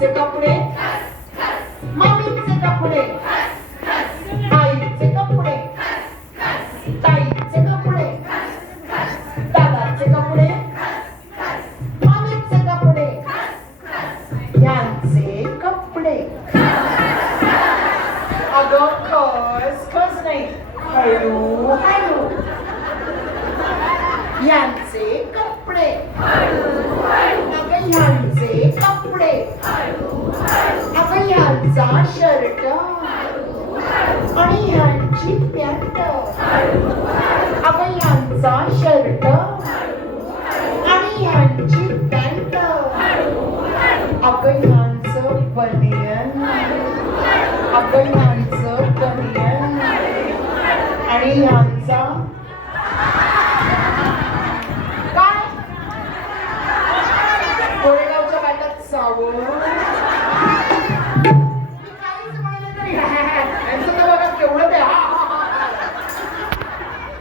आईचे कपडे, मम्मीचे कपडे, आईचे कपडे, ताईचे कपडे, दादाचे कपडे, मम्मीचे कपडे, यांचे कपडे. अगं खस नाही, हळू हळू. यांचे कपडे, अगं यांचे कपडे, अगं यांचा शर्ट आणि यांची पॅन्ट, अगं यांचा शर्ट आणि यांची पॅन्ट, अगं यांचं बनियन, अगं यांचं बनियन आणि यांचा कोरेगावच्या बाटात सावळ.